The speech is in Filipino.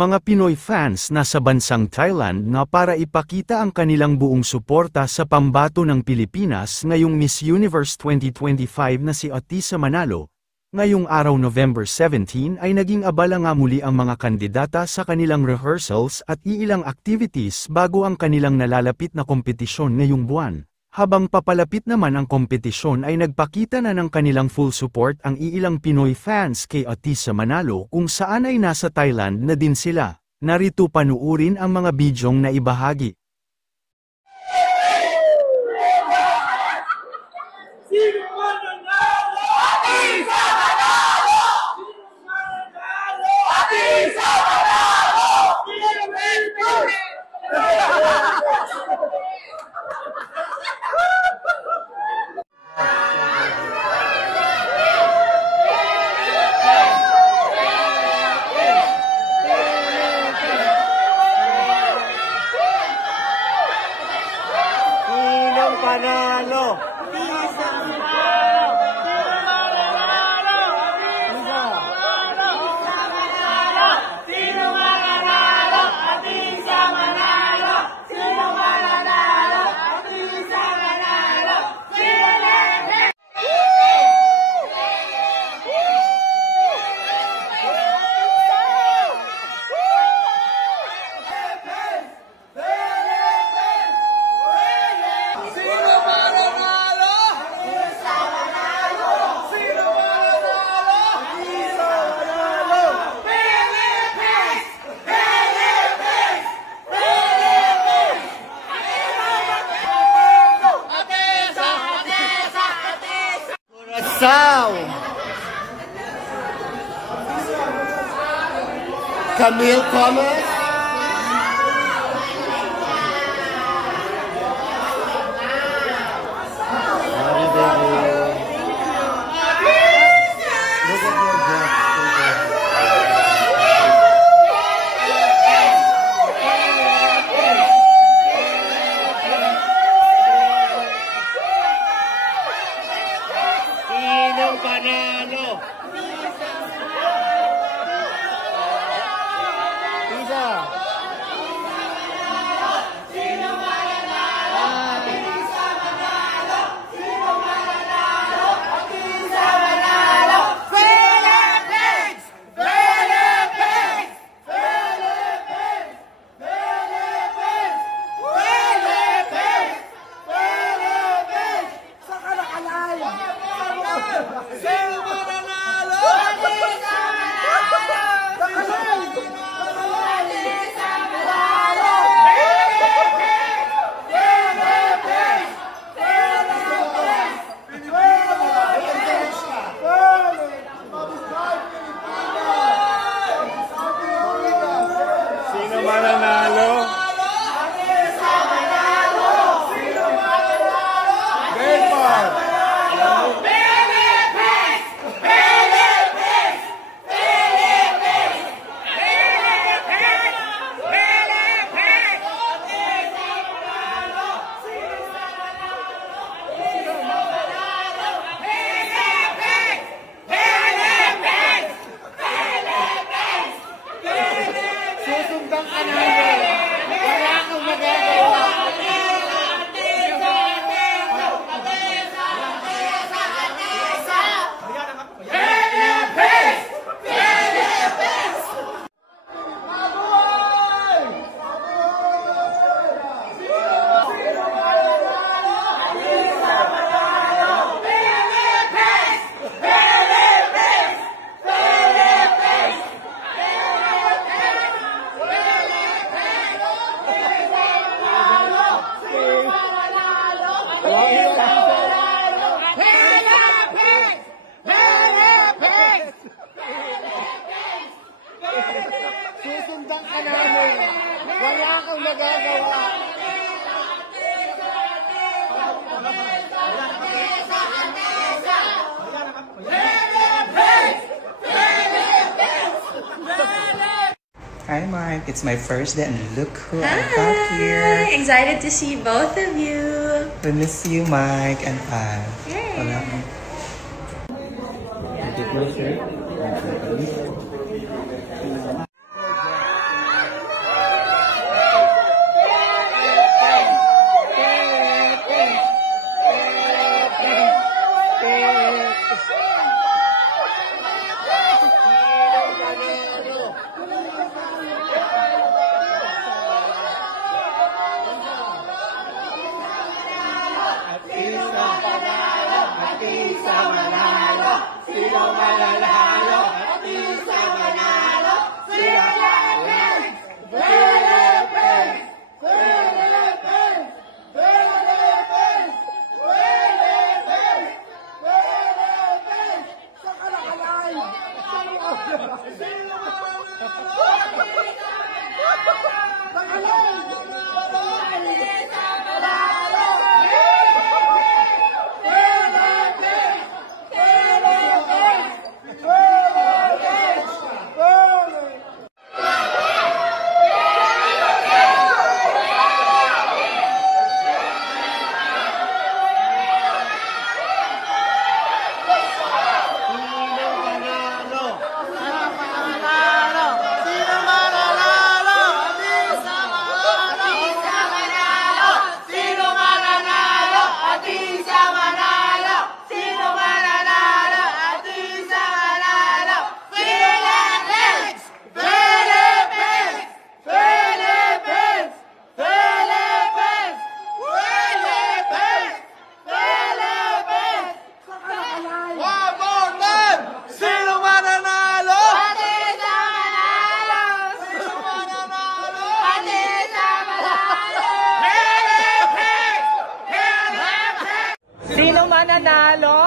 Mga Pinoy fans na sa bansang Thailand na para ipakita ang kanilang buong suporta sa pambato ng Pilipinas ngayong Miss Universe 2025 na si Atisa Manalo. Ngayong araw November 17 ay naging abala nga muli ang mga kandidata sa kanilang rehearsals at iilang activities bago ang kanilang nalalapit na kompetisyon ngayong buwan. Habang papalapit naman ang kompetisyon ay nagpakita na ng kanilang full support ang iilang Pinoy fans kay Atisa Manalo kung saan ay nasa Thailand na din sila. Narito panuurin ang mga bidyong na ibahagi. Panalo! Camille Thomas. Sinong panalo? Susundan ka namin. Wala kang magagawa. Hi Mark, it's my first day and look who I got here. Excited to see both of you. We miss you, Mike and Pat. Wala mo. nanalo